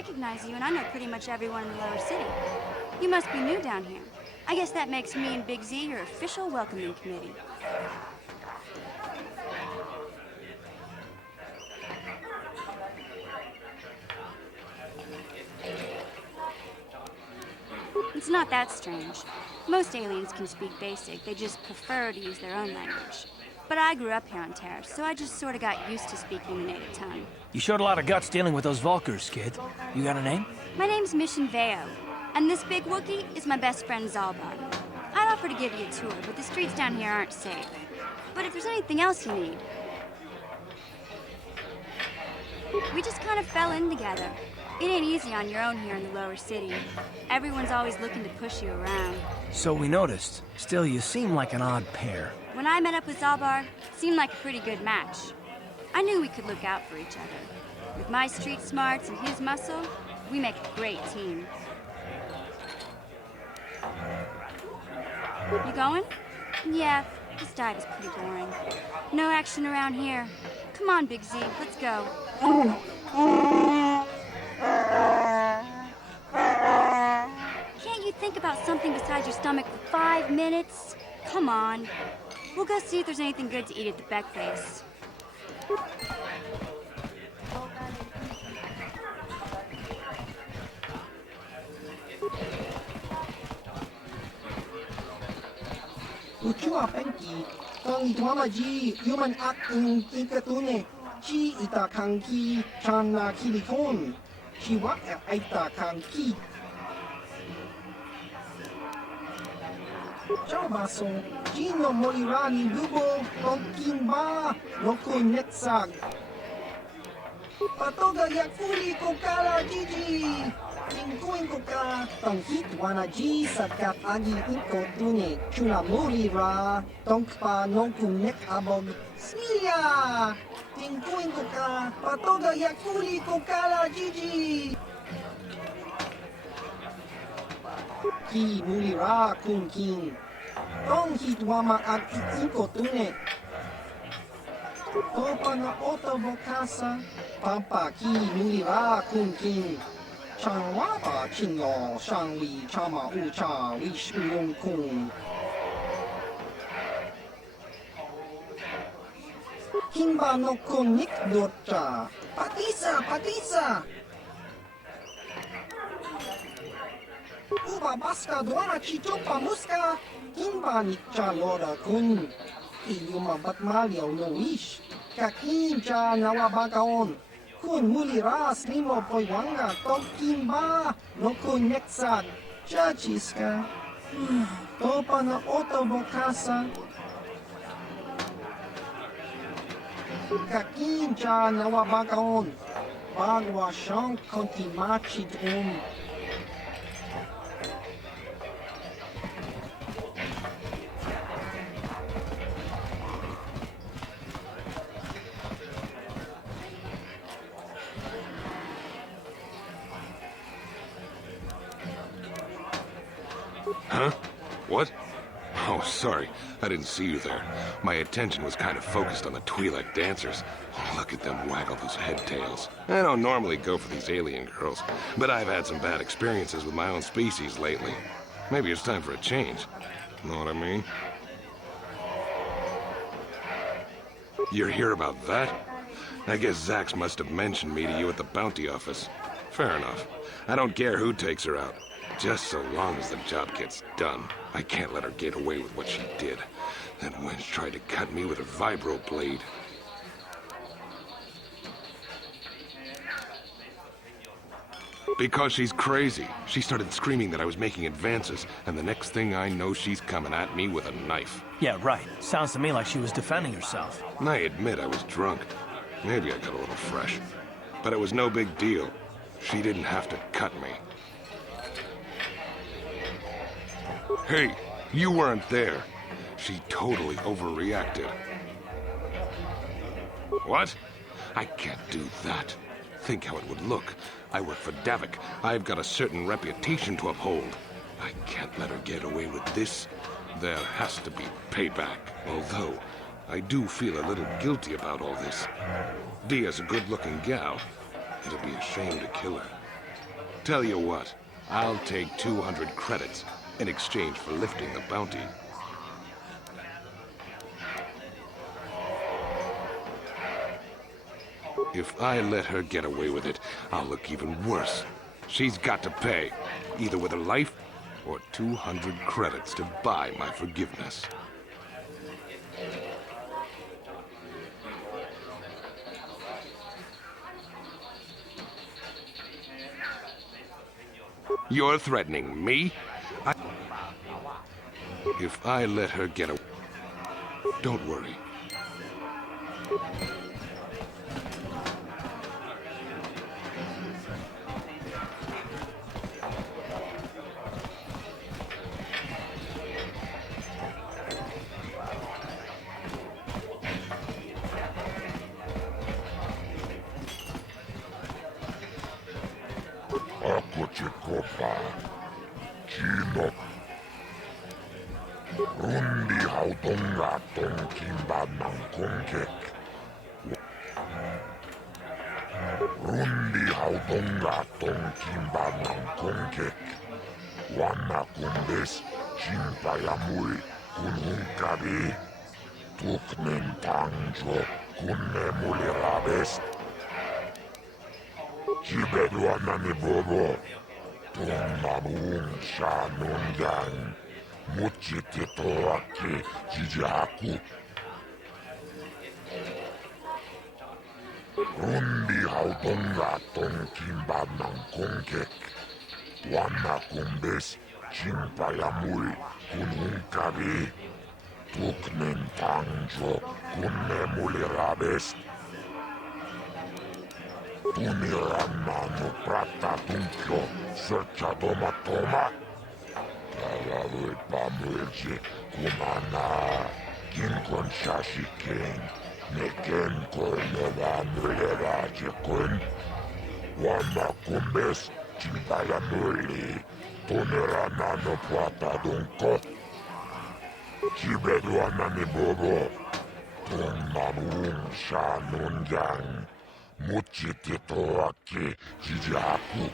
recognize you, and I know pretty much everyone in the lower city. You must be new down here. I guess that makes me and Big Z your official welcoming committee. It's not that strange. Most aliens can speak basic, they just prefer to use their own language. But I grew up here on Terra, so I just sort of got used to speaking the native tongue. You showed a lot of guts dealing with those Vulkars, kid. You got a name? My name's Mission Veo, and this big Wookiee is my best friend Zalbar. I'd offer to give you a tour, but the streets down here aren't safe. But if there's anything else you need... We just kind of fell in together. It ain't easy on your own here in the lower city. Everyone's always looking to push you around. So we noticed. Still, you seem like an odd pair. When I met up with Zalbar, it seemed like a pretty good match. I knew we could look out for each other. With my street smarts and his muscle, we make a great team. You going? Yeah, this dive is pretty boring. No action around here. Come on, Big Z, let's go. Can't you think about something besides your stomach for 5 minutes? Come on. We'll go see if there's anything good to eat at the Beck place. Ucua penki, tong ituamaji, human acting tinkatune, chi itakanki, chana kilikon, chiwa itakanki. Ciao baso, Gino Molirani Lubo, Tonkimba, Loko Netsag. Patoga Yakuri Kokara Gigi. Tingkuin ko ka, tongkit wanaji sakat agi iko tune, chuna Molira, tongpa nongkunek abog. Smilia! Tingkuin ko ka, patoga Yakuri Kokara Gigi. Ki Molira kunkin. Tong hitwama ag iko tune. Topa na otobokasa, pampa ki Molira kunkin. Chang wapa chingo, shang li chama ucha, li shuyong kung. Kimba no kunik docha. Patisa, patisa! Uba baska duana chichopa muska. Kimba nikcha lora kun. Iyuma batmalyaw no wish. Kakincha nawabagaon. Kun muliras limo poiwanga togkimba no kuneksag. Chachiska. Topa na otobokasa. Kakincha nawabagaon. Bagwa siyang kontimachid Huh? What? Oh, sorry. I didn't see you there. My attention was kind of focused on the Twi'lek dancers. Oh, look at them waggle those head tails. I don't normally go for these alien girls, but I've had some bad experiences with my own species lately. Maybe it's time for a change. Know what I mean? You're here about that? I guess Zax must have mentioned me to you at the bounty office. Fair enough. I don't care who takes her out. Just so long as the job gets done. I can't let her get away with what she did. That wench tried to cut me with her vibro blade. Because she's crazy. She started screaming that I was making advances, and the next thing I know, she's coming at me with a knife. Yeah, right. Sounds to me like she was defending herself. I admit I was drunk. Maybe I got a little fresh. But it was no big deal. She didn't have to cut me. Hey, you weren't there. She totally overreacted. What? I can't do that. Think how it would look. I work for Davik. I've got a certain reputation to uphold. I can't let her get away with this. There has to be payback. Although, I do feel a little guilty about all this. Dia's a good-looking gal. It'll be a shame to kill her. Tell you what, I'll take 200 credits in exchange for lifting the bounty. If I let her get away with it, I'll look even worse. She's got to pay, either with her life or 200 credits to buy my forgiveness. You're threatening me? If I let her get away... Don't worry. Rundi hautonga tonkimba nankongek. Rundi hautonga tonkimba nankongek. Wana kumbes chimpayamui kunhunkabi. Tuknen tangjo kunne mulirabes. Chibeduana ni bobo. Tumabung shanungang. Muchitito aki jijaku. Rundi hautonga tonkimba nankongek. Wana kumbes chimpayamui kunhunkabi. Tuknen tangjo kunne mulirabes. Tuniranano prata tunkyo sercha toma toma. Talavui pamulji kumana kinkon shashiken. Neken koinova mulera jekun. Wama kumbes chimpaya muli. Tuniranano prata dunko. Chibeduana ni bobo. Tumabung shanunjang. Muchitito aki jijaku.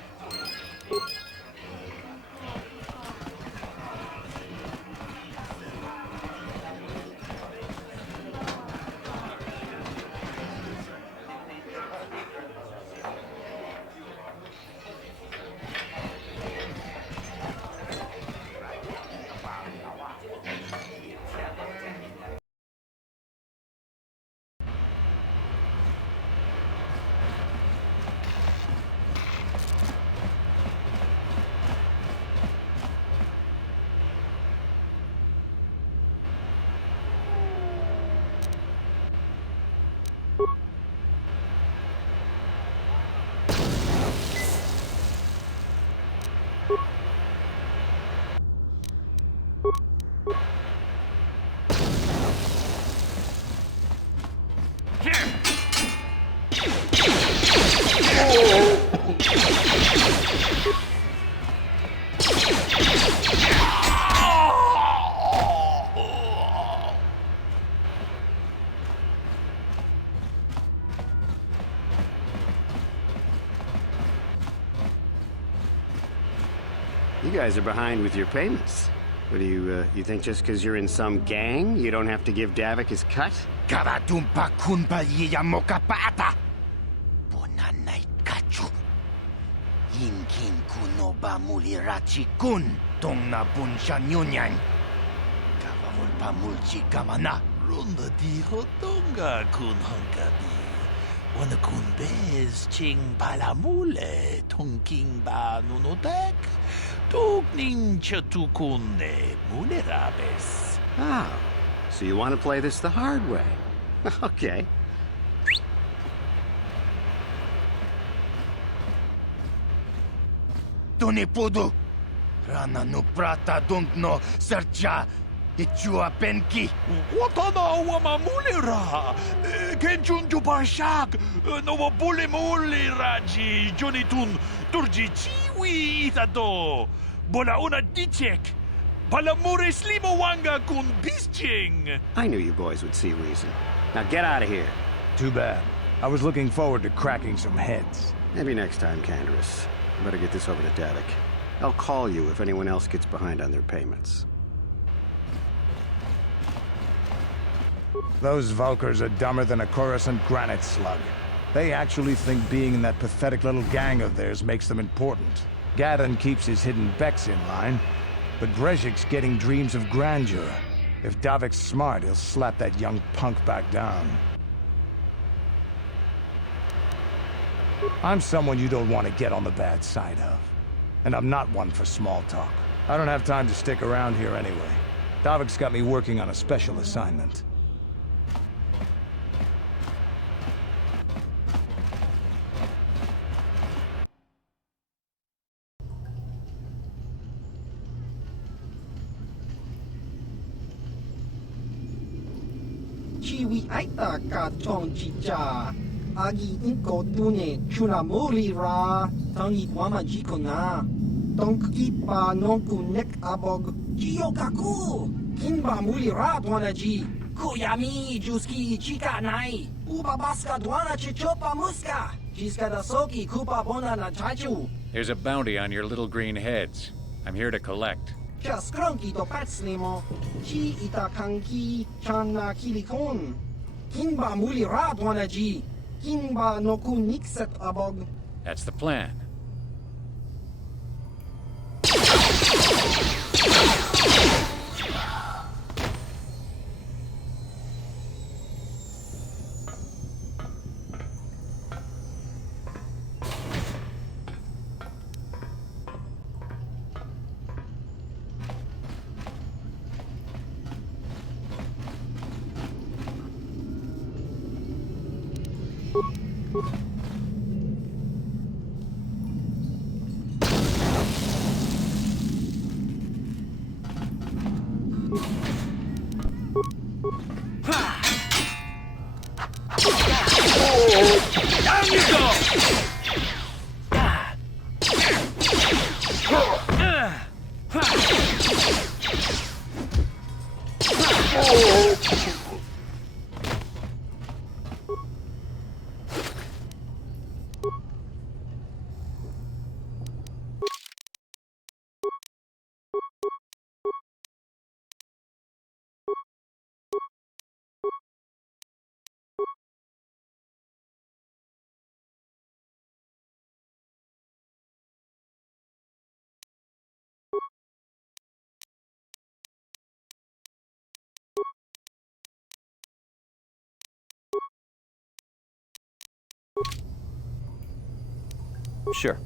You guys are behind with your payments. What do you think just because you're in some gang, you don't have to give Davik his cut? Karatumpa kunpa yiyamokapata! Bonanay kachu. Yinkin kunoba mulirachi kun. Tong na bunsha nyunyan. Kavavol pamulchi kamana. Runda di hotonga kun hankabi. Wana kun bez ching palamule. Tongking ba nunodek. Tugning chatukune mulerabes. Ah, so you want to play this the hard way. Okay. Tunipudu. Rana no prata dunkno sercha. Ichua penki. Watana wama mulera. Kenchunju barshak. No bule mule raji. Jonitun turji chiwi itado. Bola una dichek. Balamure slimo wanga kun bisching. I knew you boys would see reason. Now get out of here. Too bad. I was looking forward to cracking some heads. Maybe next time, Canderous. I better get this over to Davik. I'll call you if anyone else gets behind on their payments. Those Valkyrs are dumber than a Coruscant granite slug. They actually think being in that pathetic little gang of theirs makes them important. Gadon keeps his hidden Becks in line, but Brezhik's getting dreams of grandeur. If Davik's smart, he'll slap that young punk back down. I'm someone you don't want to get on the bad side of. And I'm not one for small talk. I don't have time to stick around here anyway. Davik's got me working on a special assignment. Chiwi aita ka tong chicha. Agi inko tune chuna muri ra. Tangi wama jiko na. Tonk ipa nonku nek abog. Jiyo kaku. Kinba muri ra dwana ji. Kuyami juski chika nai. Uba baska dwana chichopa muska. Jiska da soki kupa bona na chachu. There's a bounty on your little green heads. I'm here to collect. Just cronky to patslimo. Chi ita kanki chana kilikon. Kinba muli ra dwana ji. Kinba noku nikset abog. That's the plan. Down you go! Sure.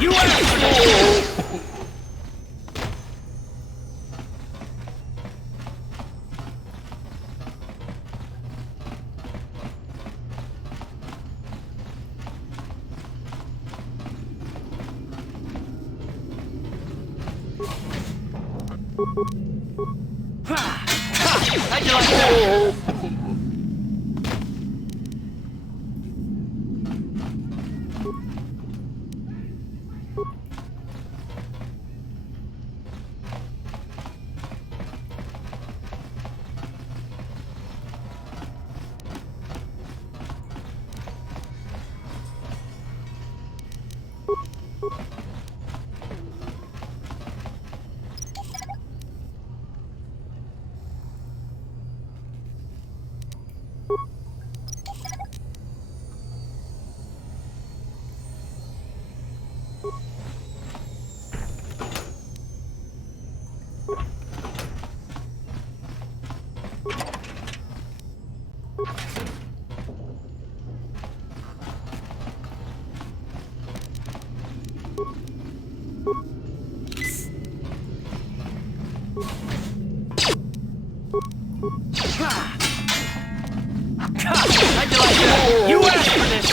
You asked for it! How'd you like that? How'd you like that? You asked for this!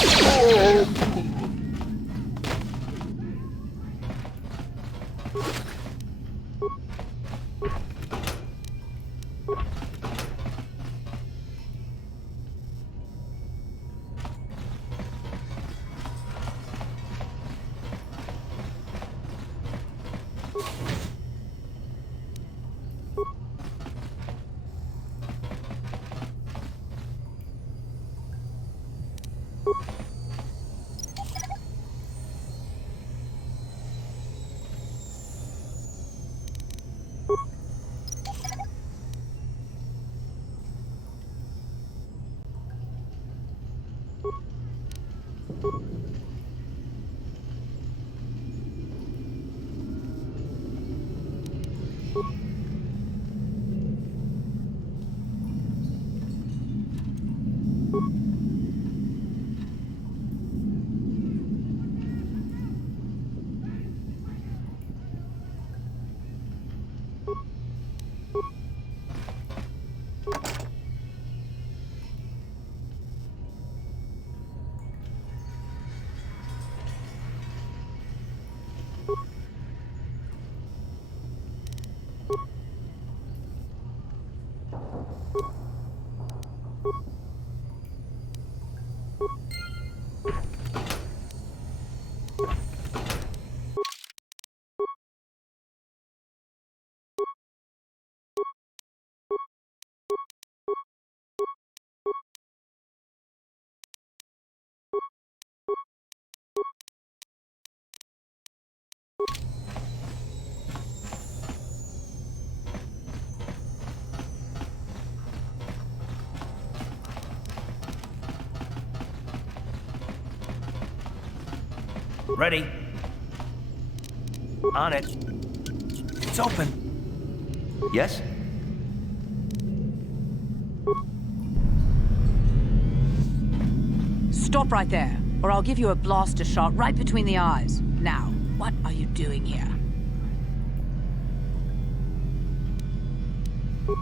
Ready. On it. It's open. Yes? Stop right there, or I'll give you a blaster shot right between the eyes. Now, what are you doing here?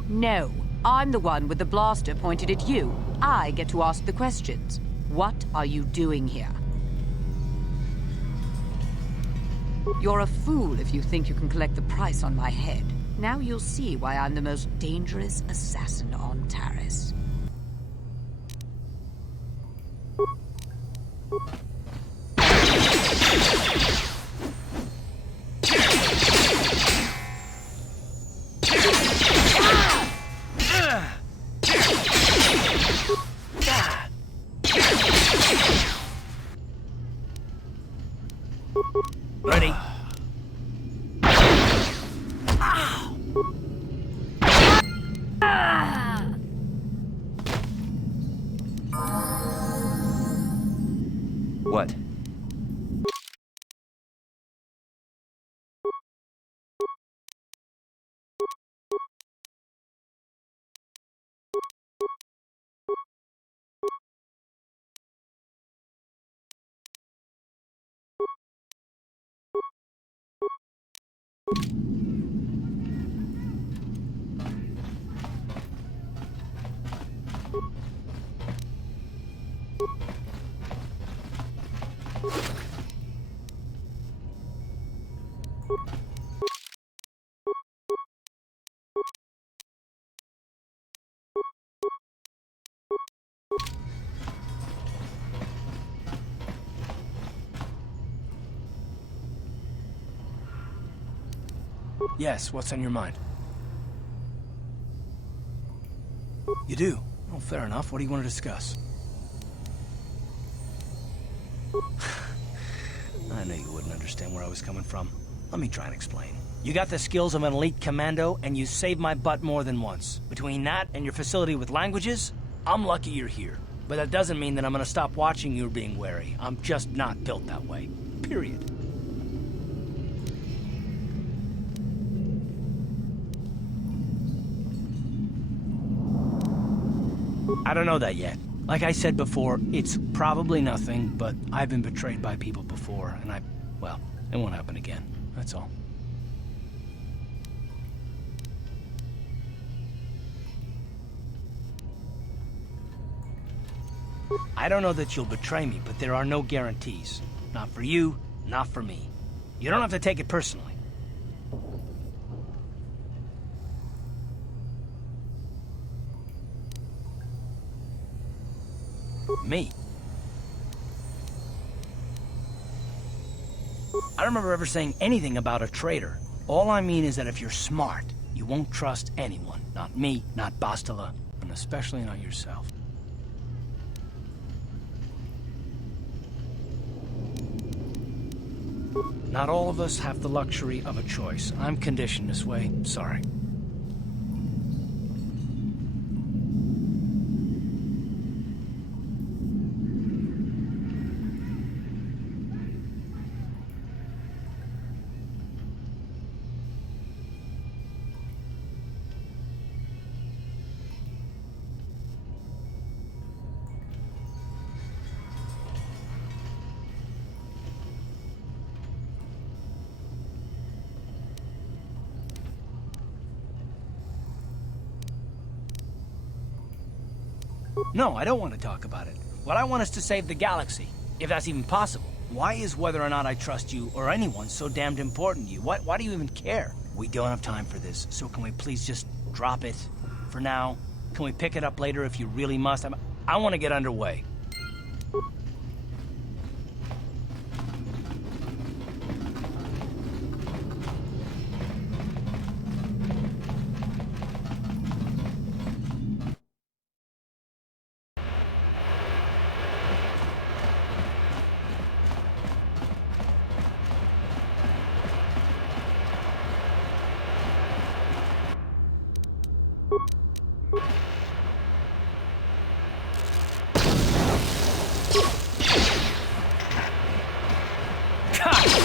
No, I'm the one with the blaster pointed at you. I get to ask the questions. What are you doing here? You're a fool if you think you can collect the price on my head. Now you'll see why I'm the most dangerous assassin on Taris. Ready. What? Yes, what's on your mind? You do? Oh, fair enough. What do you want to discuss? I knew you wouldn't understand where I was coming from. Let me try and explain. You got the skills of an elite commando, and you saved my butt more than once. Between that and your facility with languages, I'm lucky you're here. But that doesn't mean that I'm gonna stop watching you or being wary. I'm just not built that way. Period. I don't know that yet. Like I said before, it's probably nothing, but I've been betrayed by people before, and well, it won't happen again. That's all. I don't know that you'll betray me, but there are no guarantees. Not for you, not for me. You don't have to take it personally. Me? I don't remember ever saying anything about a traitor. All I mean is that if you're smart, you won't trust anyone. Not me, not Bastila, and especially not yourself. Not all of us have the luxury of a choice. I'm conditioned this way. Sorry. No, I don't want to talk about it. What I want is to save the galaxy, if that's even possible. Why is whether or not I trust you or anyone so damned important to you? Why do you even care? We don't have time for this, so can we please just drop it for now? Can we pick it up later if you really must? I want to get underway.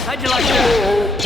How'd you like that?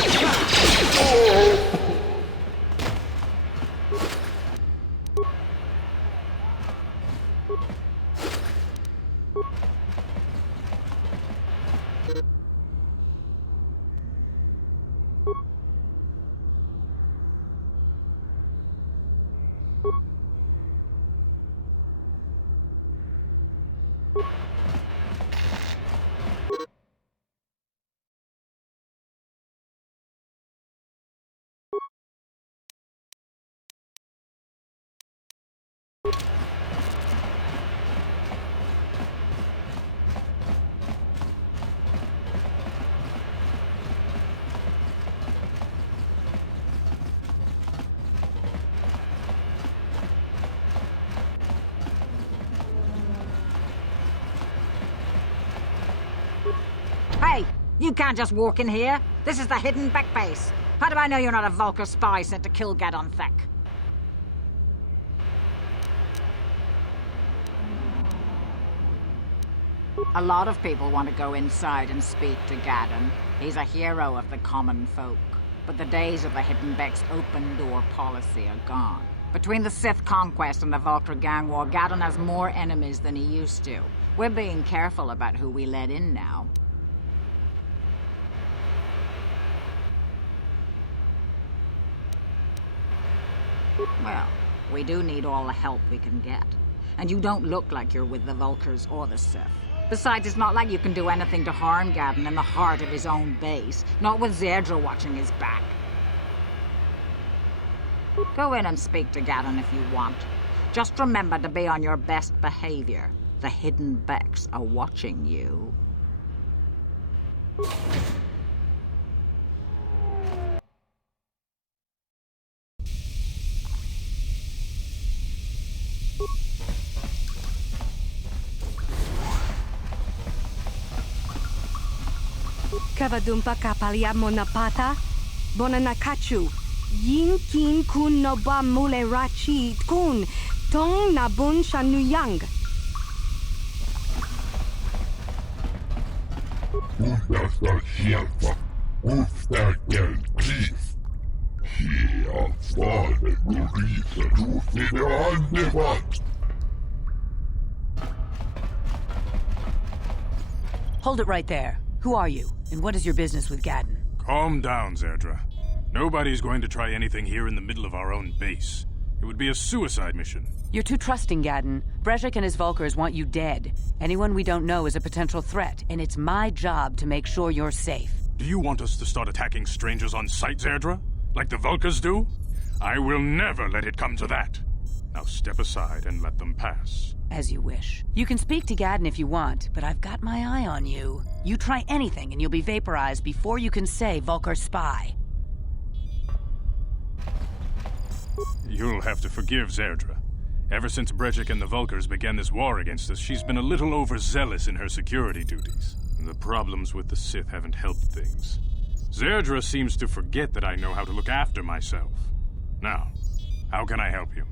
Hey, you can't just walk in here. This is the hidden back base. How do I know you're not a Vulcar spy sent to kill Gadon Thek? A lot of people want to go inside and speak to Gadon. He's a hero of the common folk. But the days of the Hidden Beck's open-door policy are gone. Between the Sith conquest and the Vulcar gang war, Gadon has more enemies than he used to. We're being careful about who we let in now. Well, we do need all the help we can get. And you don't look like you're with the Vulcars or the Sith. Besides, it's not like you can do anything to harm Gadon in the heart of his own base. Not with Zedra watching his back. Go in and speak to Gadon if you want. Just remember to be on your best behavior. The Hidden Becks are watching you. Kavadumpa kapaliamo na pata, bona nakachu, yin kin kun no ba mule rachi kun, tong na bun shanuyang. Uudesta sieltä, uudesta kelkis. Hier fahren Riese, du sie annehmen. Hold it right there. Who are you, and what is your business with Gadden? Calm down, Zerdra. Nobody's going to try anything here in the middle of our own base. It would be a suicide mission. You're too trusting, Gadden. Brezhik and his Vulkars want you dead. Anyone we don't know is a potential threat, and it's my job to make sure you're safe. Do you want us to start attacking strangers on sight, Zerdra? Like the Vulkars do? I will never let it come to that. Now step aside and let them pass. As you wish. You can speak to Gadden if you want, but I've got my eye on you. You try anything and you'll be vaporized before you can say Vulkar spy. You'll have to forgive Zerdra. Ever since Brezhik and the Vulkars began this war against us, she's been a little overzealous in her security duties. The problems with the Sith haven't helped things. Zerdra seems to forget that I know how to look after myself. Now, how can I help you?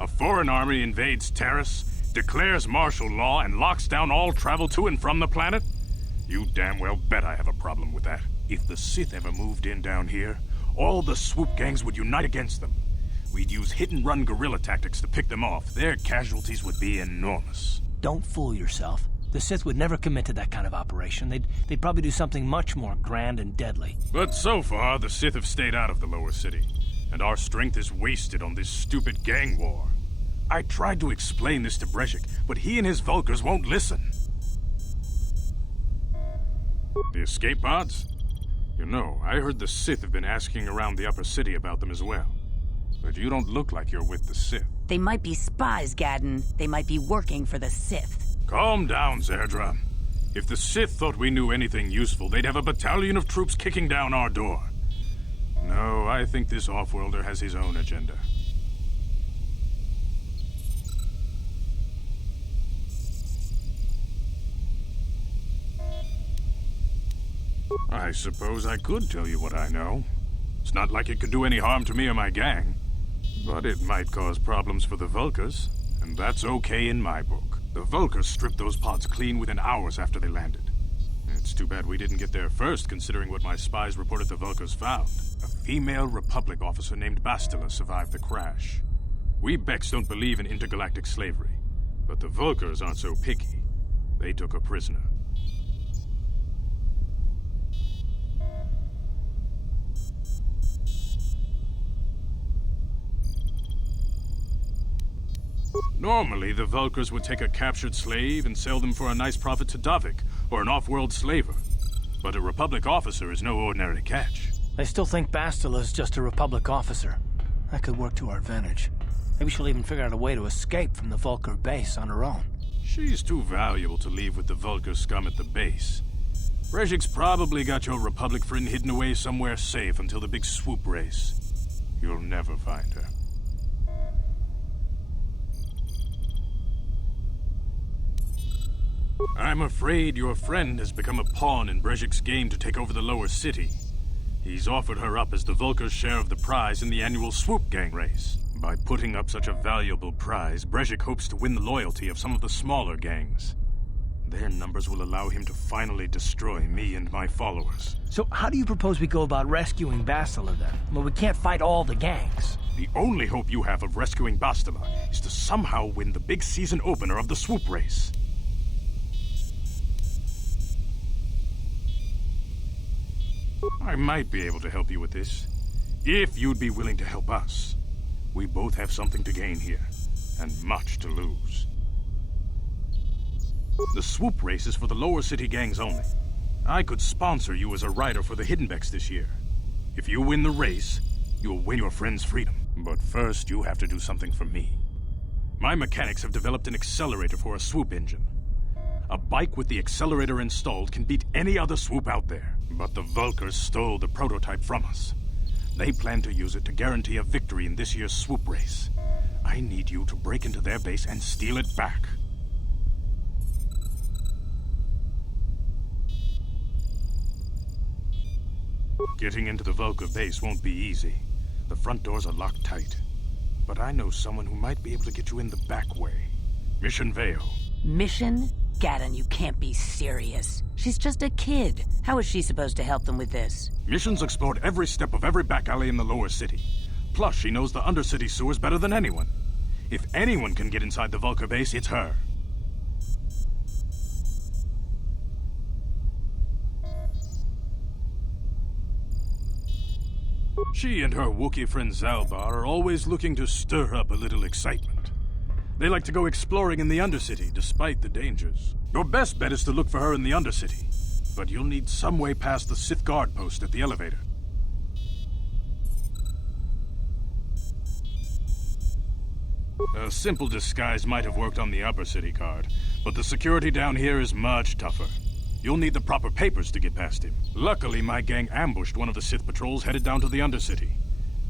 A foreign army invades Terrace, declares martial law, and locks down all travel to and from the planet? You damn well bet I have a problem with that. If the Sith ever moved in down here, all the swoop gangs would unite against them. We'd use hit-and-run guerrilla tactics to pick them off. Their casualties would be enormous. Don't fool yourself. The Sith would never commit to that kind of operation. They'd probably do something much more grand and deadly. But so far, the Sith have stayed out of the lower city, and our strength is wasted on this stupid gang war. I tried to explain this to Brezhik, but he and his Vulkars won't listen. The escape pods? You know, I heard the Sith have been asking around the upper city about them as well. But you don't look like you're with the Sith. They might be spies, Gadden. They might be working for the Sith. Calm down, Zerdra. If the Sith thought we knew anything useful, they'd have a battalion of troops kicking down our door. No, I think this off-worlder has his own agenda. I suppose I could tell you what I know. It's not like it could do any harm to me or my gang. But it might cause problems for the Vulkars, and that's okay in my book. The Vulkars stripped those pods clean within hours after they landed. It's too bad we didn't get there first, considering what my spies reported the Vulkars found. A female Republic officer named Bastila survived the crash. We Becks don't believe in intergalactic slavery, but the Vulkars aren't so picky. They took her prisoner. Normally, the Vulkars would take a captured slave and sell them for a nice profit to Davik, or an off-world slaver. But a Republic officer is no ordinary catch. I still think Bastila's just a Republic officer. That could work to our advantage. Maybe she'll even figure out a way to escape from the Vulkar base on her own. She's too valuable to leave with the Vulkar scum at the base. Brezhik's probably got your Republic friend hidden away somewhere safe until the big swoop race. You'll never find her. I'm afraid your friend has become a pawn in Brezhik's game to take over the lower city. He's offered her up as the Vulkar's share of the prize in the annual swoop gang race. By putting up such a valuable prize, Brezhik hopes to win the loyalty of some of the smaller gangs. Their numbers will allow him to finally destroy me and my followers. So how do you propose we go about rescuing Bastila then? Well, we can't fight all the gangs. The only hope you have of rescuing Bastila is to somehow win the big season opener of the swoop race. I might be able to help you with this, if you'd be willing to help us. We both have something to gain here, and much to lose. The swoop race is for the lower city gangs only. I could sponsor you as a rider for the Hidden Becks this year. If you win the race, you'll win your friend's freedom. But first, you have to do something for me. My mechanics have developed an accelerator for a swoop engine. A bike with the accelerator installed can beat any other swoop out there. But the Vulkars stole the prototype from us. They plan to use it to guarantee a victory in this year's swoop race. I need you to break into their base and steal it back. Getting into the Vulkar base won't be easy. The front doors are locked tight. But I know someone who might be able to get you in the back way. Mission Veo. Mission? Gadden, you can't be serious. She's just a kid. How is she supposed to help them with this? Mission's explored every step of every back alley in the lower city. Plus, she knows the Undercity sewers better than anyone. If anyone can get inside the Vulcar base, it's her. She and her Wookiee friend Zalbar are always looking to stir up a little excitement. They like to go exploring in the Undercity, despite the dangers. Your best bet is to look for her in the Undercity, but you'll need some way past the Sith guard post at the elevator. A simple disguise might have worked on the Upper City guard, but the security down here is much tougher. You'll need the proper papers to get past him. Luckily, my gang ambushed one of the Sith patrols headed down to the Undercity.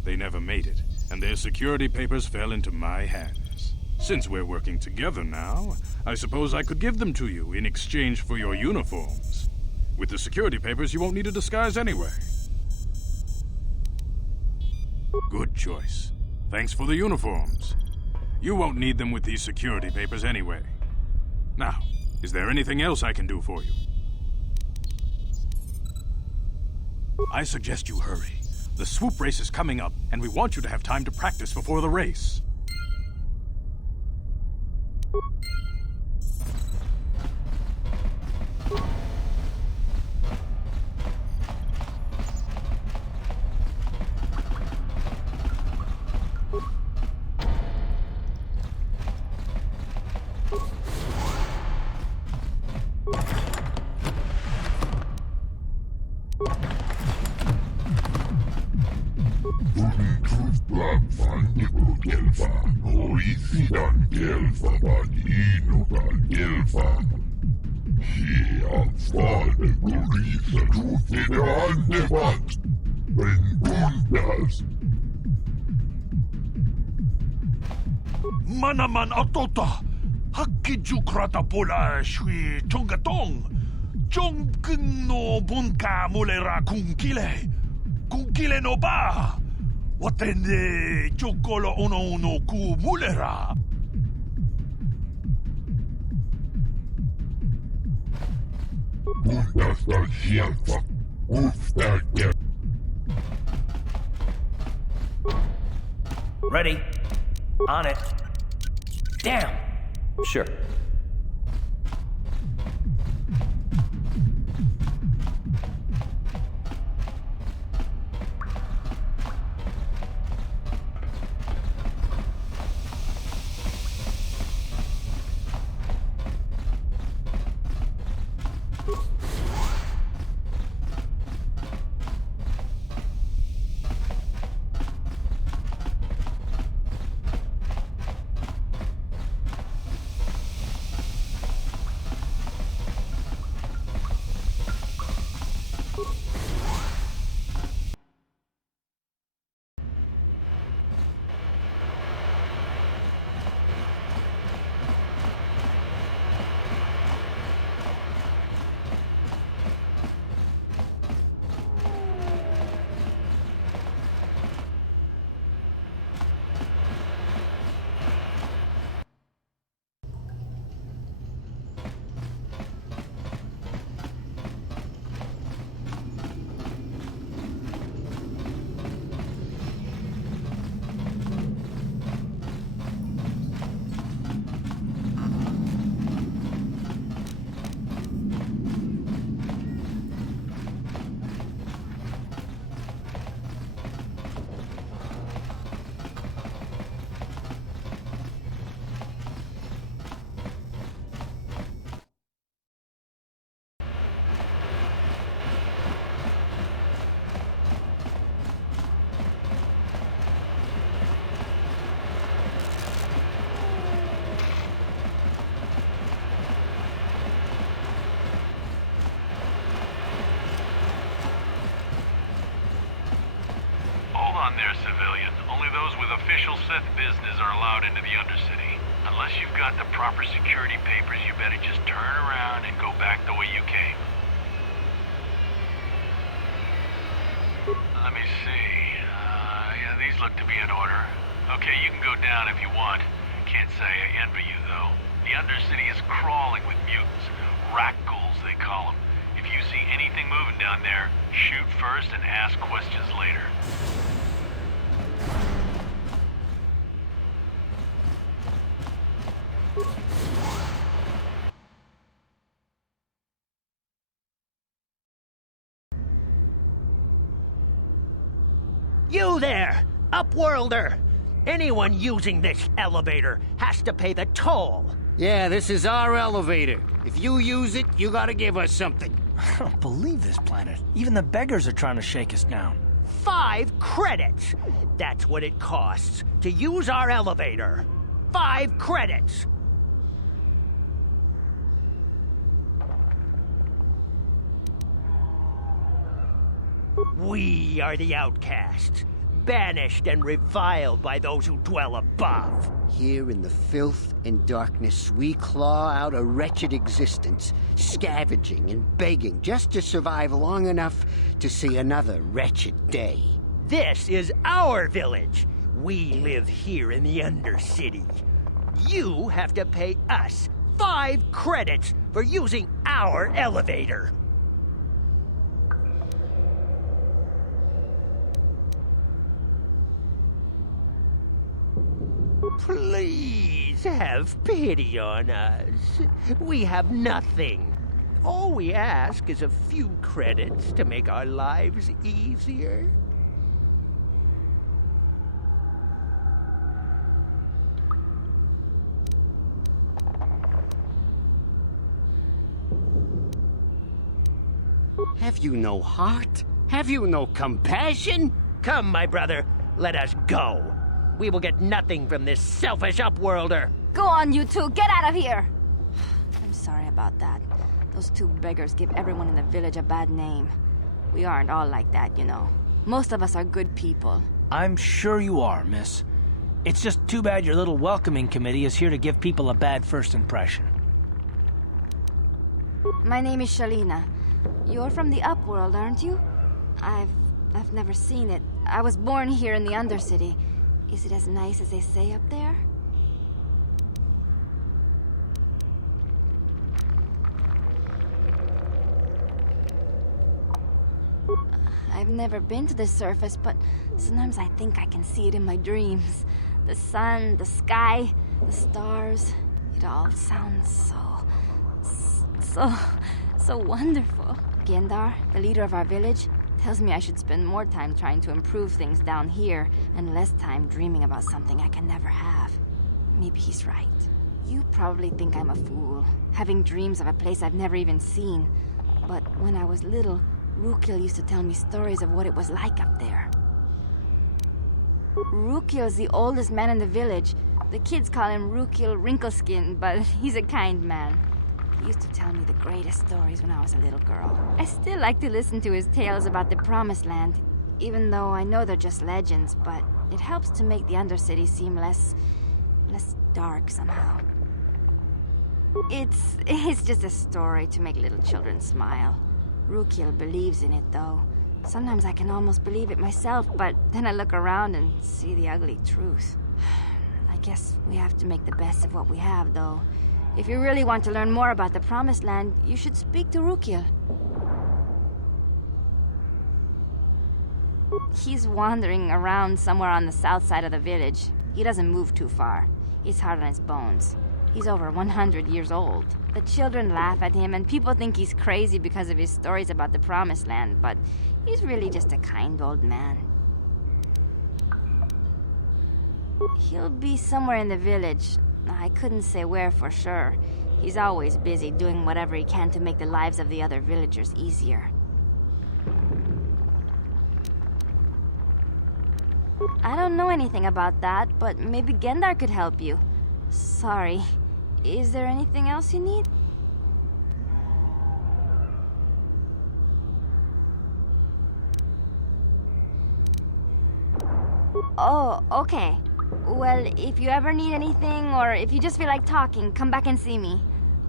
They never made it, and their security papers fell into my hands. Since we're working together now, I suppose I could give them to you in exchange for your uniforms. With the security papers, you won't need a disguise anyway. Good choice. Thanks for the uniforms. You won't need them with these security papers anyway. Now, is there anything else I can do for you? I suggest you hurry. The swoop race is coming up, and we want you to have time to practice before the race. Manaman atota, hakiju kratapola shui chongatong, chongkeng no bunka mulera kunkile no ba, watende chokolo ono no ku mulera. Ready. On it. Damn! Sure. There, civilian. Only those with official Sith business are allowed into the Undercity. Unless you've got the proper security papers, you better just turn around and go back the way you came. Let me see. Yeah, these look to be in order. Okay, you can go down if you want. Can't say I envy you, though. The Undercity is crawling with mutants. Rakghouls, they call them. If you see anything moving down there, shoot first and ask questions later. You there, Upworlder! Anyone using this elevator has to pay the toll. Yeah, this is our elevator. If you use it, you gotta give us something. I don't believe this planet. Even the beggars are trying to shake us down. 5 credits! That's what it costs to use our elevator. 5 credits! We are the outcasts, banished and reviled by those who dwell above. Here in the filth and darkness, we claw out a wretched existence, scavenging and begging just to survive long enough to see another wretched day. This is our village. We live here in the Undercity. You have to pay us 5 credits for using our elevator. Please have pity on us. We have nothing. All we ask is a few credits to make our lives easier. Have you no heart? Have you no compassion? Come, my brother, let us go. We will get nothing from this selfish Upworlder. Go on, you two. Get out of here. I'm sorry about that. Those 2 beggars give everyone in the village a bad name. We aren't all like that, you know. Most of us are good people. I'm sure you are, miss. It's just too bad your little welcoming committee is here to give people a bad first impression. My name is Shalina. You're from the Upworld, aren't you? I've never seen it. I was born here in the Undercity. Is it as nice as they say up there? I've never been to the surface, but sometimes I think I can see it in my dreams. The sun, the sky, the stars. It all sounds so wonderful. Gendar, the leader of our village, tells me I should spend more time trying to improve things down here and less time dreaming about something I can never have. Maybe he's right. You probably think I'm a fool, having dreams of a place I've never even seen. But when I was little, Rakghouls used to tell me stories of what it was like up there. Rakghouls is the oldest man in the village. The kids call him Rakghoul Wrinkleskin, but he's a kind man. He used to tell me the greatest stories when I was a little girl. I still like to listen to his tales about the Promised Land, even though I know they're just legends, but it helps to make the Undercity seem less dark somehow. It's just a story to make little children smile. Rakghoul believes in it, though. Sometimes I can almost believe it myself, but then I look around and see the ugly truth. I guess we have to make the best of what we have, though. If you really want to learn more about the Promised Land, you should speak to Rakghoul. He's wandering around somewhere on the south side of the village. He doesn't move too far. He's hard on his bones. He's over 100 years old. The children laugh at him, and people think he's crazy because of his stories about the Promised Land, but he's really just a kind old man. He'll be somewhere in the village. I couldn't say where for sure. He's always busy doing whatever he can to make the lives of the other villagers easier. I don't know anything about that, but maybe Gendar could help you. Sorry. Is there anything else you need? Oh, okay. Well, if you ever need anything, or if you just feel like talking, come back and see me.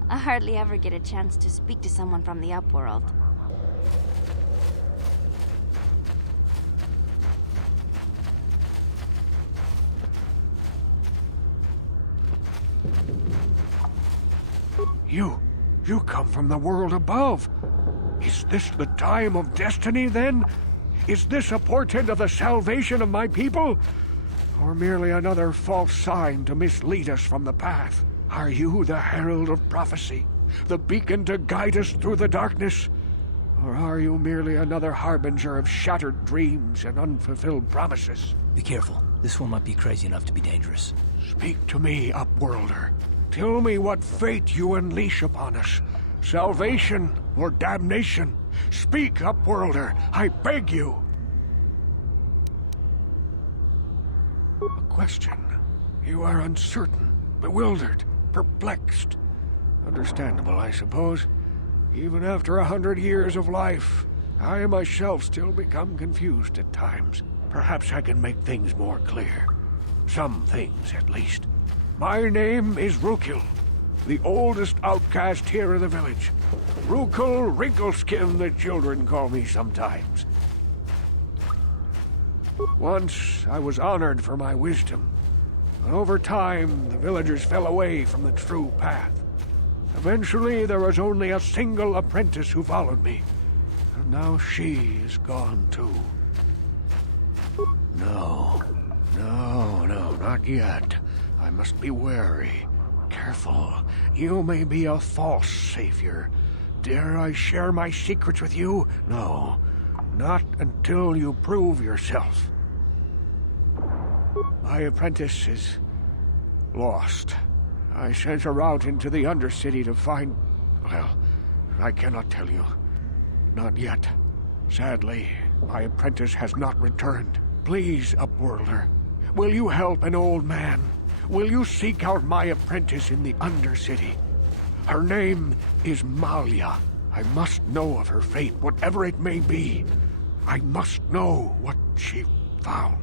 I hardly ever get a chance to speak to someone from the Upworld. You come from the world above. Is this the time of destiny, then? Is this a portent of the salvation of my people? Or merely another false sign to mislead us from the path? Are you the herald of prophecy? The beacon to guide us through the darkness? Or are you merely another harbinger of shattered dreams and unfulfilled promises? Be careful. This one might be crazy enough to be dangerous. Speak to me, Upworlder. Tell me what fate you unleash upon us. Salvation or damnation? Speak, Upworlder, I beg you! A question. You are uncertain, bewildered, perplexed. Understandable, I suppose. Even after 100 years of life, I myself still become confused at times. Perhaps I can make things more clear. Some things, at least. My name is Rakghouls, the oldest outcast here in the village. Rakghoul Wrinkleskin, the children call me sometimes. Once I was honored for my wisdom, but over time the villagers fell away from the true path. Eventually there was only a single apprentice who followed me, and now she is gone too. No, not yet. I must be wary. Careful. You may be a false savior. Dare I share my secrets with you? No, not until you prove yourself. My apprentice is lost. I sent her out into the Undercity to find... Well, I cannot tell you. Not yet. Sadly, my apprentice has not returned. Please, Upworlder, will you help an old man? Will you seek out my apprentice in the Undercity? Her name is Malia. I must know of her fate, whatever it may be. I must know what she found.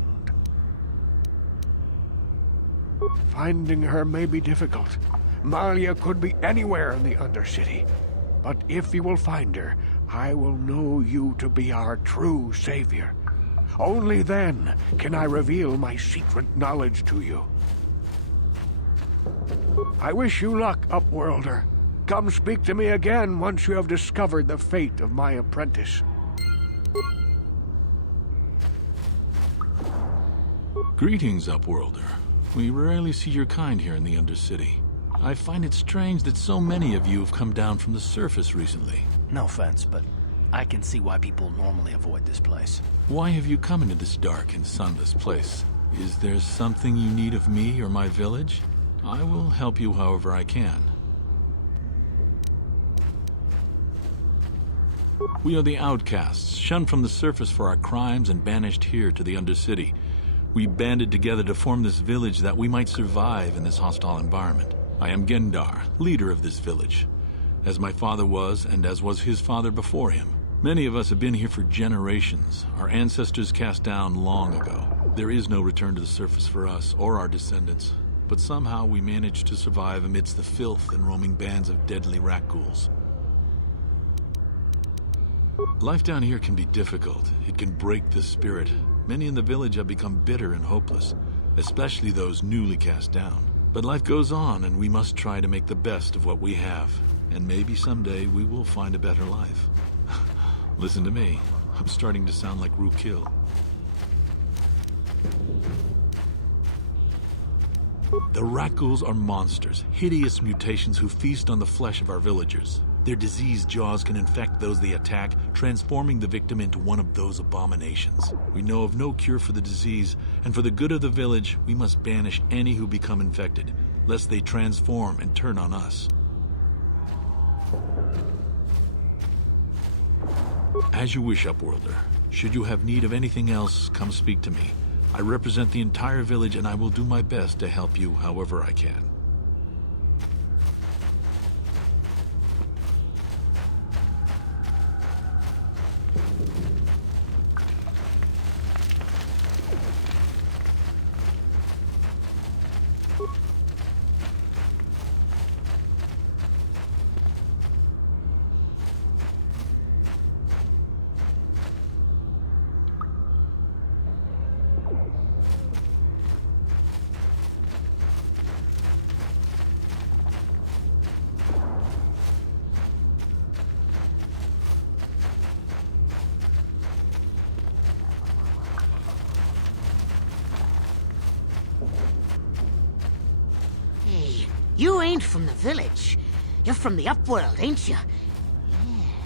Finding her may be difficult. Malia could be anywhere in the Undercity. But if you will find her, I will know you to be our true savior. Only then can I reveal my secret knowledge to you. I wish you luck, Upworlder. Come speak to me again once you have discovered the fate of my apprentice. Greetings, Upworlder. We rarely see your kind here in the Undercity. I find it strange that so many of you have come down from the surface recently. No offense, but I can see why people normally avoid this place. Why have you come into this dark and sunless place? Is there something you need of me or my village? I will help you however I can. We are the outcasts, shunned from the surface for our crimes and banished here to the Undercity. We banded together to form this village that we might survive in this hostile environment. I am Gendar, leader of this village, as my father was and as was his father before him. Many of us have been here for generations, our ancestors cast down long ago. There is no return to the surface for us or our descendants, but somehow we managed to survive amidst the filth and roaming bands of deadly Rakghouls. Life down here can be difficult. It can break the spirit. Many in the village have become bitter and hopeless, especially those newly cast down. But life goes on, and we must try to make the best of what we have. And maybe someday we will find a better life. Listen to me. I'm starting to sound like Rakghouls. The Rakghouls are monsters, hideous mutations who feast on the flesh of our villagers. Their diseased jaws can infect those they attack, transforming the victim into one of those abominations. We know of no cure for the disease, and for the good of the village, we must banish any who become infected, lest they transform and turn on us. As you wish, Upworlder. Should you have need of anything else, come speak to me. I represent the entire village, and I will do my best to help you however I can. You ain't from the village. You're from the Upworld, ain't you?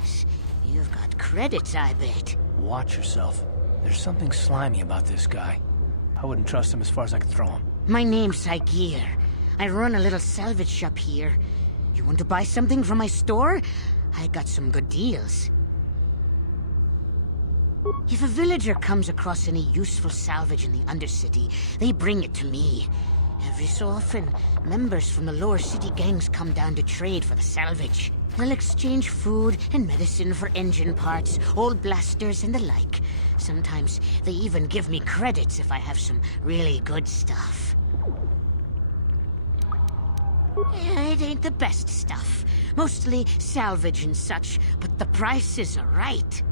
Yes. You've got credits, I bet. Watch yourself. There's something slimy about this guy. I wouldn't trust him as far as I could throw him. My name's Saigir. I run a little salvage shop here. You want to buy something from my store? I got some good deals. If a villager comes across any useful salvage in the Undercity, they bring it to me. Every so often, members from the lower city gangs come down to trade for the salvage. They'll exchange food and medicine for engine parts, old blasters and the like. Sometimes they even give me credits if I have some really good stuff. It ain't the best stuff. Mostly salvage and such, but the prices are right.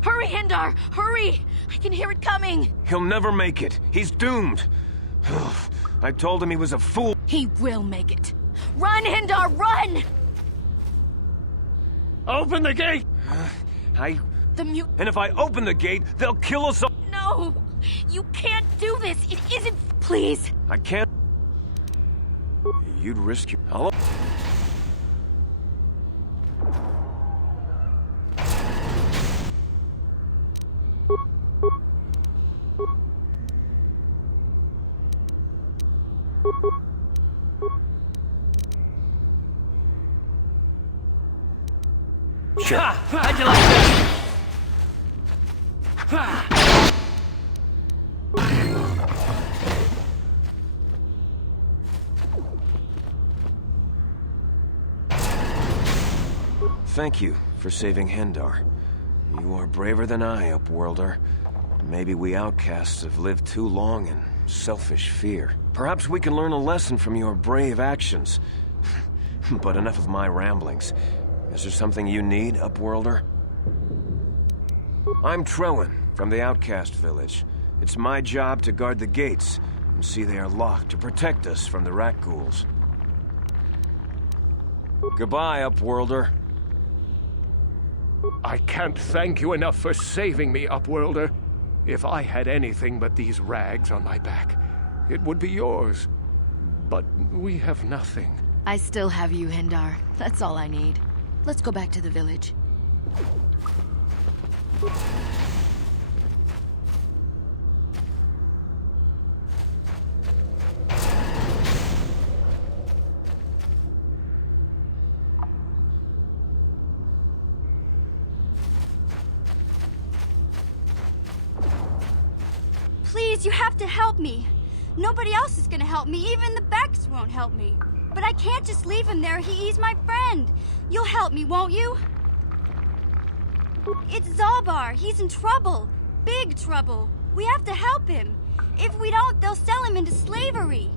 Hurry, Hindar! Hurry! I can hear it coming! He'll never make it. He's doomed. I told him he was a fool. He will make it. Run, Hindar, run! Open the gate! The mute... And if I open the gate, they'll kill us all. No! You can't do this! It isn't... Please! I can't... You'd risk your... Hello? Sure. How'd you like that? Thank you for saving Hendar. You are braver than I, Upworlder. Maybe we outcasts have lived too long in selfish fear. Perhaps we can learn a lesson from your brave actions. But enough of my ramblings. Is there something you need, Upworlder? I'm Trellin, from the Outcast Village. It's my job to guard the gates, and see they are locked to protect us from the Rakghouls. Goodbye, Upworlder. I can't thank you enough for saving me, Upworlder. If I had anything but these rags on my back, it would be yours. But we have nothing. I still have you, Hindar. That's all I need. Let's go back to the village. Please, you have to help me. Nobody else is gonna help me. Even the Becks won't help me. But I can't just leave him there. He's my friend. You'll help me, won't you? It's Zalbar. He's in trouble. Big trouble. We have to help him. If we don't, they'll sell him into slavery.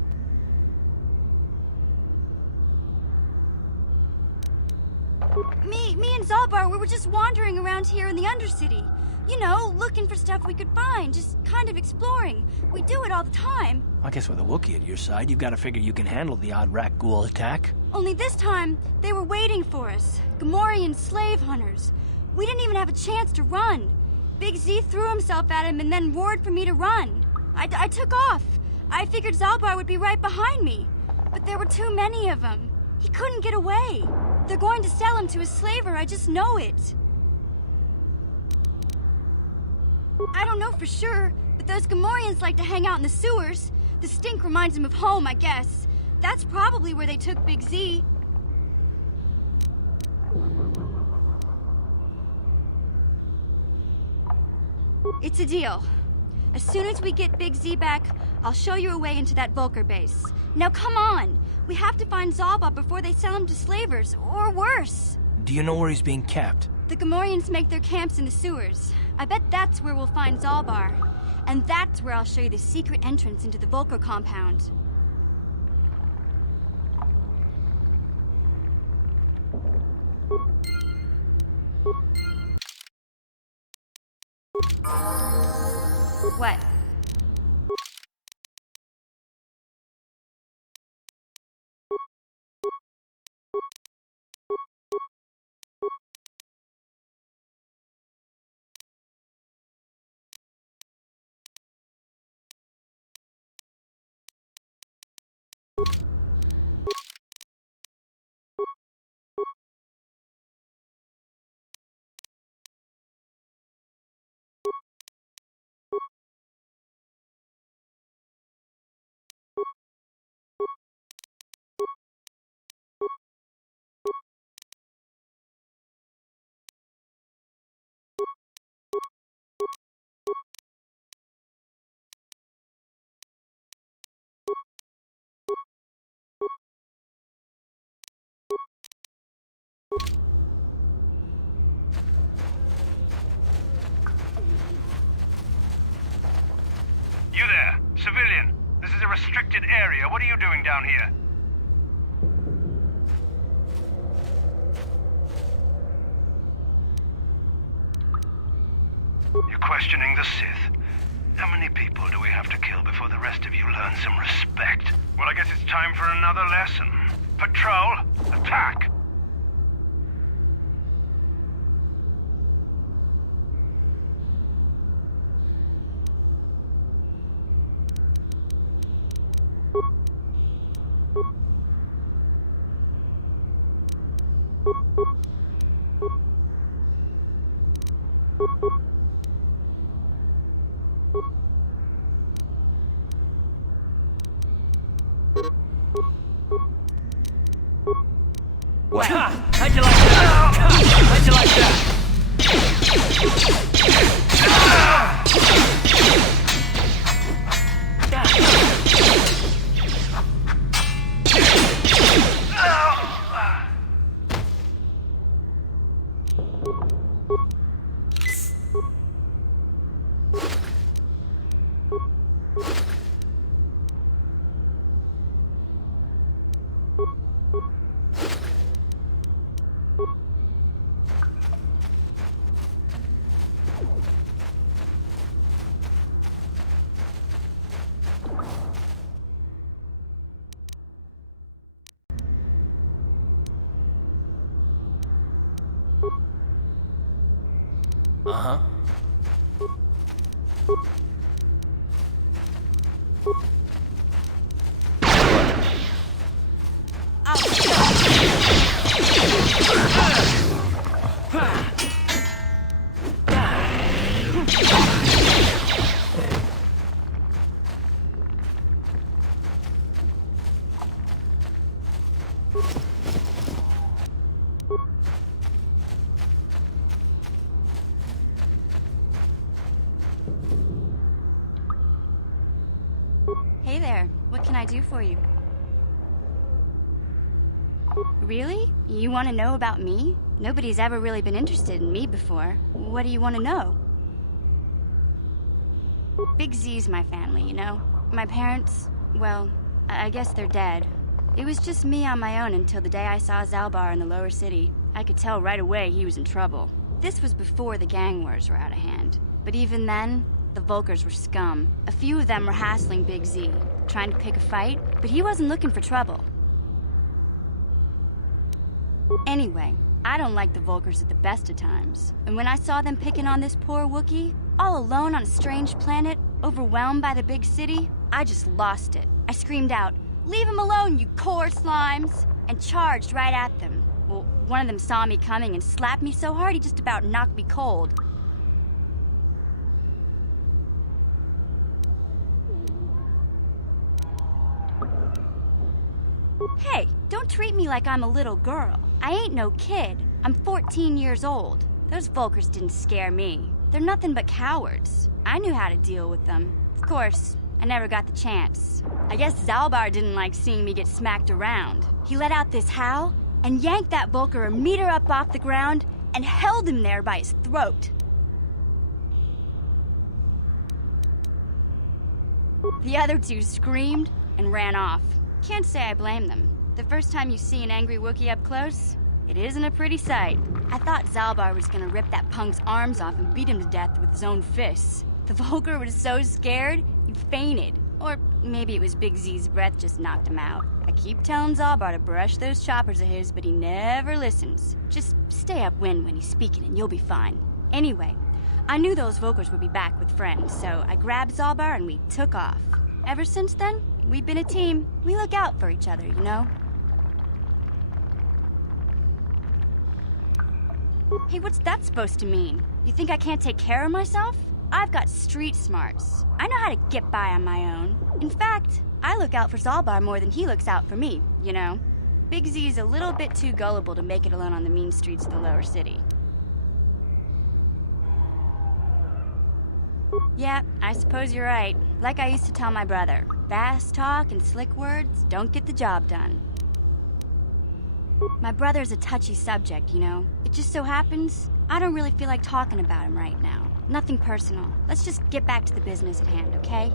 Me and Zalbar, we were just wandering around here in the Undercity. You know, looking for stuff we could find, just kind of exploring. We do it all the time. I guess with a Wookiee at your side, you've got to figure you can handle the odd Rakghoul attack. Only this time, they were waiting for us. Gamorrean slave hunters. We didn't even have a chance to run. Big Z threw himself at him and then roared for me to run. I took off. I figured Zalbar would be right behind me, but there were too many of them. He couldn't get away. They're going to sell him to a slaver, I just know it. I don't know for sure, but those Gamorreans like to hang out in the sewers. The stink reminds them of home, I guess. That's probably where they took Big Z. It's a deal. As soon as we get Big Z back, I'll show you a way into that Vulkar base. Now come on! We have to find Zalba before they sell him to slavers, or worse. Do you know where he's being kept? The Gamorreans make their camps in the sewers. I bet that's where we'll find Zalbar. And that's where I'll show you the secret entrance into the Vulkar compound. What? You there, civilian. This is a restricted area. What are you doing down here? You're questioning the Sith. How many people do we have to kill before the rest of you learn some respect? Well, I guess it's time for another lesson. Patrol, attack! What? How'd you like that? How'd you like that? Uh-huh. Hey there, what can I do for you? Really? You want to know about me? Nobody's ever really been interested in me before. What do you want to know? Big Z's my family, you know? My parents, well, I guess they're dead. It was just me on my own until the day I saw Zalbar in the lower city. I could tell right away he was in trouble. This was before the gang wars were out of hand. But even then, the Vulkars were scum. A few of them were hassling Big Z, trying to pick a fight, but he wasn't looking for trouble. Anyway, I don't like the Vulkars at the best of times. And when I saw them picking on this poor Wookiee, all alone on a strange planet, Overwhelmed by the big city, I just lost it. I screamed out, "Leave him alone, you core slimes!" and charged right at them. Well, one of them saw me coming and slapped me so hard he just about knocked me cold. Hey, don't treat me like I'm a little girl. I ain't no kid. I'm 14 years old. Those Volkers didn't scare me. They're nothing but cowards. I knew how to deal with them. Of course, I never got the chance. I guess Zalbar didn't like seeing me get smacked around. He let out this howl and yanked that Volker a meter up off the ground and held him there by his throat. The other two screamed and ran off. Can't say I blame them. The first time you see an angry Wookiee up close, it isn't a pretty sight. I thought Zalbar was gonna rip that punk's arms off and beat him to death with his own fists. The Volker was so scared, he fainted. Or maybe it was Big Z's breath just knocked him out. I keep telling Zalbar to brush those choppers of his, but he never listens. Just stay upwind when he's speaking and you'll be fine. Anyway, I knew those Volkers would be back with friends, so I grabbed Zalbar and we took off. Ever since then, we've been a team. We look out for each other, you know? Hey, what's that supposed to mean? You think I can't take care of myself? I've got street smarts. I know how to get by on my own. In fact, I look out for Zalbar more than he looks out for me, you know? Big Z's a little bit too gullible to make it alone on the mean streets of the lower city. Yeah, I suppose you're right. Like I used to tell my brother, fast talk and slick words don't get the job done. My brother's a touchy subject, you know? It just so happens, I don't really feel like talking about him right now. Nothing personal. Let's just get back to the business at hand, okay?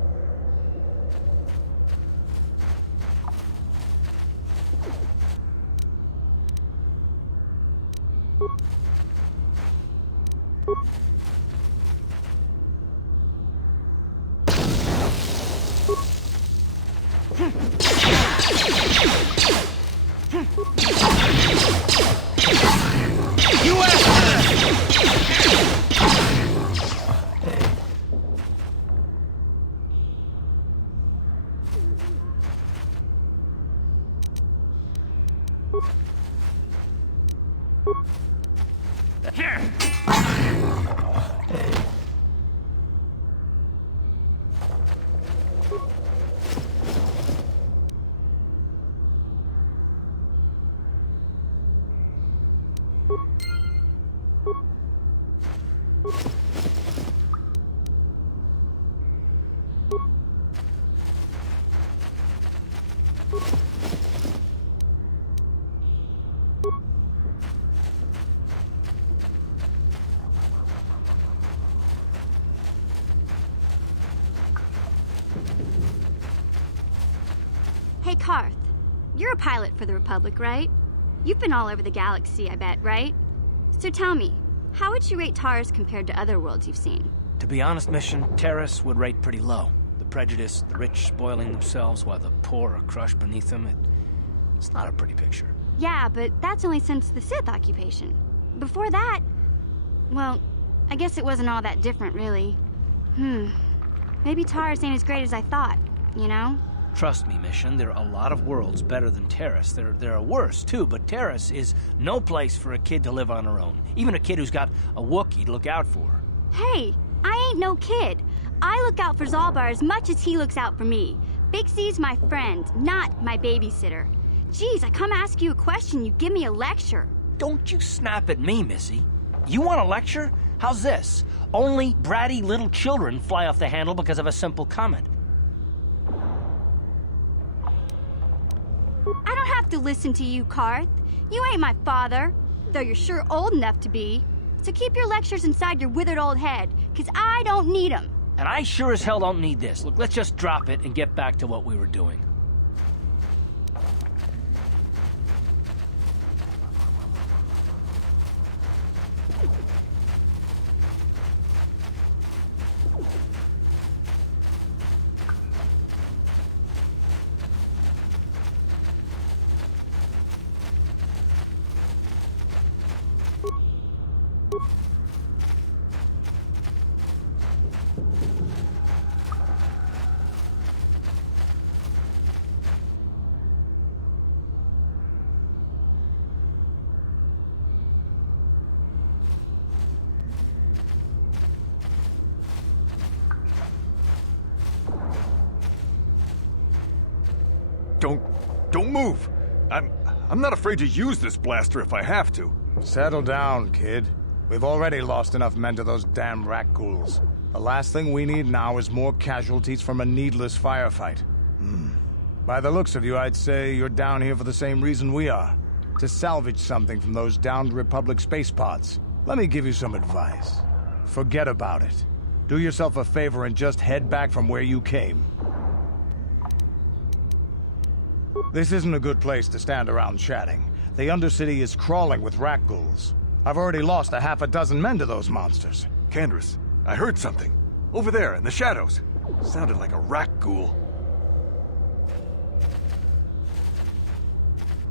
Hey, Karth. You're a pilot for the Republic, right? You've been all over the galaxy, I bet, right? So tell me, how would you rate Taurus compared to other worlds you've seen? To be honest, Mission, Terrace would rate pretty low. The prejudice, the rich spoiling themselves while the poor are crushed beneath them, it's not a pretty picture. Yeah, but that's only since the Sith occupation. Before that, well, I guess it wasn't all that different, really. Maybe Taurus ain't as great as I thought, you know? Trust me, Mission, there are a lot of worlds better than Terrace. There are worse, too, but Terrace is no place for a kid to live on her own. Even a kid who's got a Wookiee to look out for. Hey, I ain't no kid. I look out for Zalbar as much as he looks out for me. Big C's my friend, not my babysitter. Geez, I come ask you a question, you give me a lecture. Don't you snap at me, Missy. You want a lecture? How's this? Only bratty little children fly off the handle because of a simple comment. I don't have to listen to you, Karth. You ain't my father, though you're sure old enough to be. So keep your lectures inside your withered old head, 'cause I don't need 'em. And I sure as hell don't need this. Look, let's just drop it and get back to what we were doing. Don't move. I'm not afraid to use this blaster if I have to. Settle down, kid. We've already lost enough men to those damn Rakghouls. The last thing we need now is more casualties from a needless firefight. By the looks of you, I'd say you're down here for the same reason we are. To salvage something from those downed Republic space pods. Let me give you some advice. Forget about it. Do yourself a favor and just head back from where you came. This isn't a good place to stand around chatting. The Undercity is crawling with Rakghouls. I've already lost a half a dozen men to those monsters. Candace, I heard something. Over there, in the shadows. Sounded like a Rakghoul.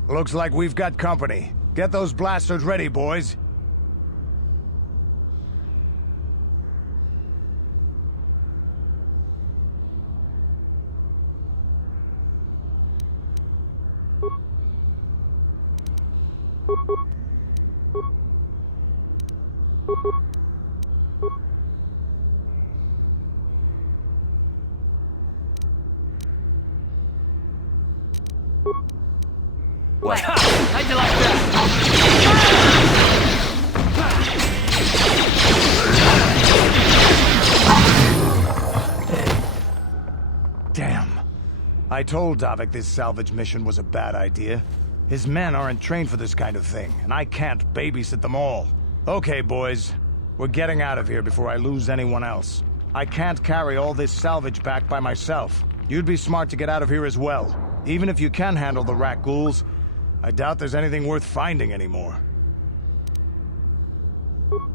Looks like we've got company. Get those blasters ready, boys. What? How'd you like that? Damn. I told Davik this salvage mission was a bad idea. His men aren't trained for this kind of thing, and I can't babysit them all. Okay, boys. We're getting out of here before I lose anyone else. I can't carry all this salvage back by myself. You'd be smart to get out of here as well. Even if you can handle the Rakghouls, I doubt there's anything worth finding anymore.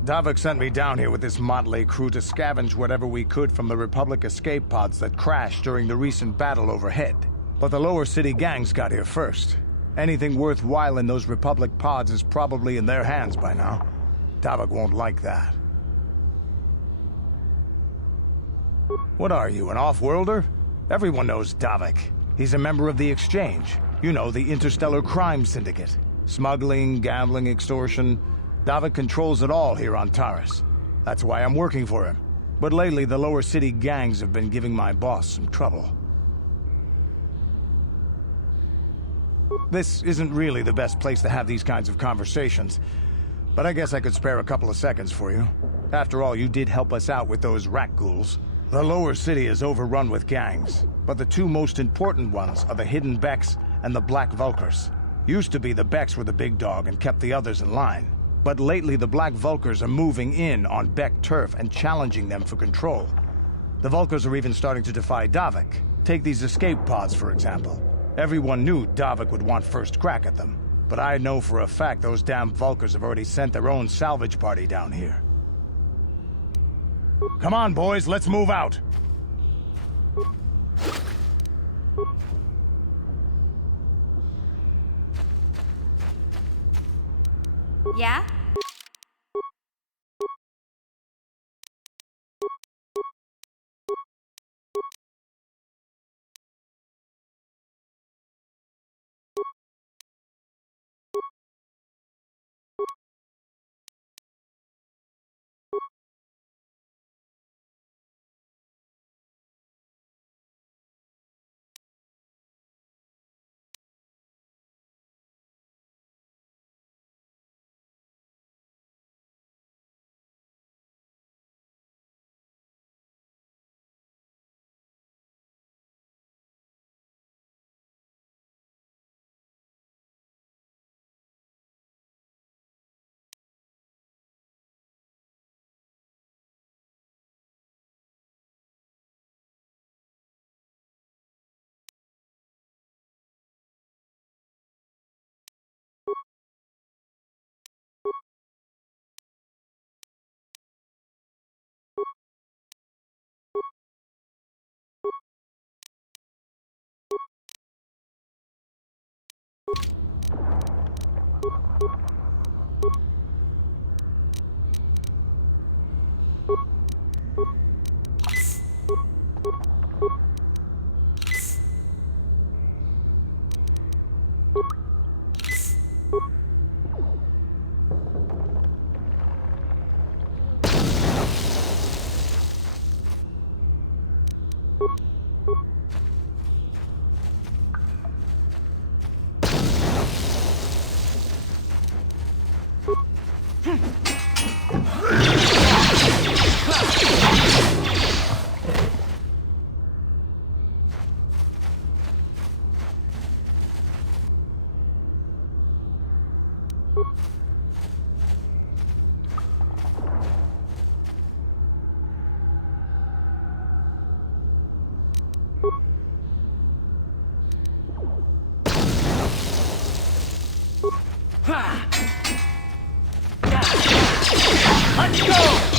Davik sent me down here with this motley crew to scavenge whatever we could from the Republic escape pods that crashed during the recent battle overhead. But the lower city gangs got here first. Anything worthwhile in those Republic pods is probably in their hands by now. Davik won't like that. What are you, an off-worlder? Everyone knows Davik. He's a member of the Exchange. You know, the interstellar crime syndicate. Smuggling, gambling, extortion. Davik controls it all here on Taris. That's why I'm working for him. But lately, the lower city gangs have been giving my boss some trouble. This isn't really the best place to have these kinds of conversations. But I guess I could spare a couple of seconds for you. After all, you did help us out with those Rakghouls. The lower city is overrun with gangs. But the two most important ones are the Hidden Becks and the Black Vulkars. Used to be the Becks were the big dog and kept the others in line. But lately the Black Vulkars are moving in on Beck turf and challenging them for control. The Vulkars are even starting to defy Davik. Take these escape pods, for example. Everyone knew Davik would want first crack at them. But I know for a fact those damn Vulkars have already sent their own salvage party down here. Come on, boys, let's move out! Yeah? Let's go!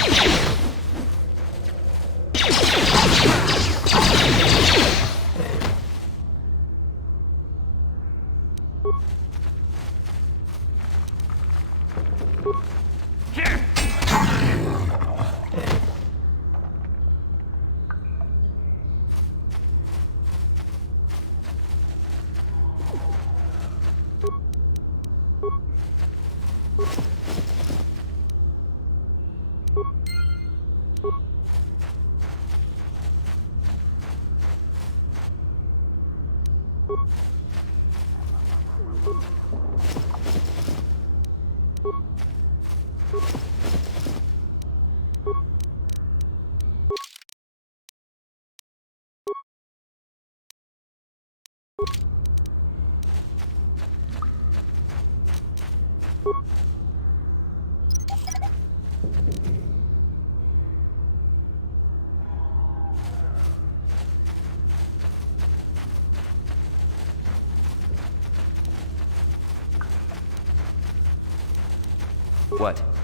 What?